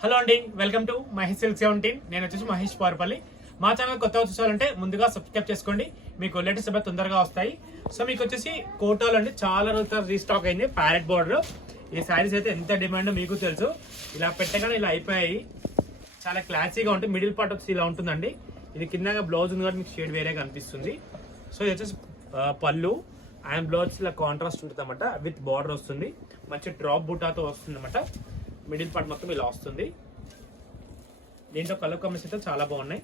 Hello అండి, welcome to Mahesh silk 17. నేను వచ్చేసి మహేష్ పార్పల్లి. మా ఛానల్ కొత్తగా చూసాలంటే ముందుగా సబ్స్క్రైబ్ చేసుకోండి, మీకు లేటెస్ట్ అప్డేట్స్ తొందరగా వస్తాయి. సో మీకు వచ్చేసి కోటాలు అండి, చాలా రోజుల రీస్టాక్ అయింది ప్యారెట్ బోర్డర్. ఈ శారీస్ అయితే ఎంత డిమాండ్ మీకు తెలుసు. ఇలా పెట్టగానే ఇలా అయిపోయాయి, చాలా క్లాసీగా ఉంటుంది. మిడిల్ పార్ట్ వచ్చి ఇలా ఉంటుందండి. ఇది కింద బ్లౌజ్ ఉంది కాబట్టి మీకు షేడ్ వేరేగా అనిపిస్తుంది. సో ఇది వచ్చేసి పళ్ళు అండ్ బ్లౌజ్ ఇలా కాంట్రాస్ట్ ఉంటుంది అన్నమాట, విత్ బార్డర్ వస్తుంది. మంచి డ్రాప్ బుటాతో వస్తుంది అన్నమాట. మిడిల్ పార్ట్ మొత్తం ఇలా వస్తుంది. దీంట్లో కలర్ కాంబినేషన్ అయితే చాలా బాగున్నాయి,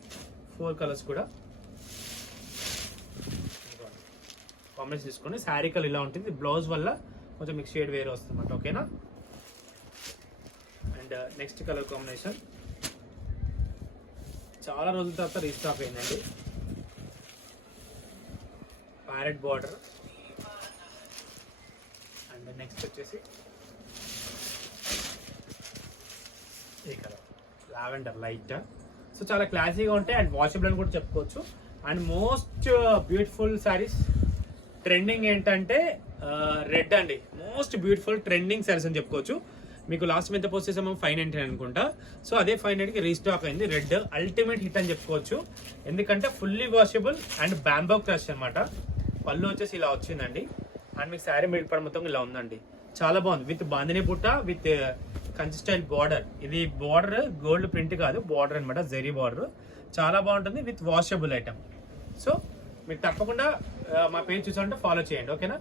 4 కలర్స్ కూడా కాంబినేషన్ తీసుకోండి. శారీ కలర్ ఇలా ఉంటుంది, బ్లౌజ్ వల్ల కొంచెం మీకు షేడ్ వేరే వస్తుంది అన్నమాట. ఓకేనా. అండ్ నెక్స్ట్ కలర్ కాంబినేషన్ చాలా రోజుల తర్వాత రీస్టాక్ అయిందండి. ప్యారెట్ బార్డర్ అండ్ నెక్స్ట్ వచ్చేసి ఈ కలర్ లావెండర్ లైట్. సో చాలా క్లాసీగా ఉంటాయి అండ్ వాషబుల్ అని కూడా చెప్పుకోవచ్చు. And most beautiful saris trending ఏంటంటే రెడ్ అండి. మోస్ట్ బ్యూటిఫుల్ ట్రెండింగ్ శారీస్ అని చెప్పుకోవచ్చు. మీకు లాస్ట్ ఎంత పోస్ట్ చేసాము 590 అనుకుంటా. సో అదే 590కి రీస్టాక్ అయింది. రెడ్ అల్టిమేట్ హిట్ అని చెప్పుకోవచ్చు, ఎందుకంటే fully washable and bamboo crush అనమాట. పళ్ళు వచ్చేసి ఇలా వచ్చిందండి. అండ్ మీకు శారీ మిడిల్ పార్ట్ మొత్తం ఇలా ఉందండి, చాలా బాగుంది. విత్ బాందిని బుట్ట విత్ కంచి స్టైల్ బార్డర్. ఇది బార్డర్ గోల్డ్ ప్రింట్ కాదు, బార్డర్ అనమాట, జరీ బార్డర్. చాలా బాగుంటుంది విత్ వాషబుల్ ఐటమ్. సో మీరు తప్పకుండా మా పేజ్ చూసారంటే ఫాలో చేయండి. ఓకేనా.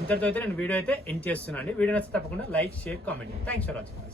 ఇంతటితో అయితే నేను వీడియో అయితే ఎండ్ చేస్తున్నాను. వీడియో నచ్చితే తప్పకుండా like, share, comment. Thanks for watching.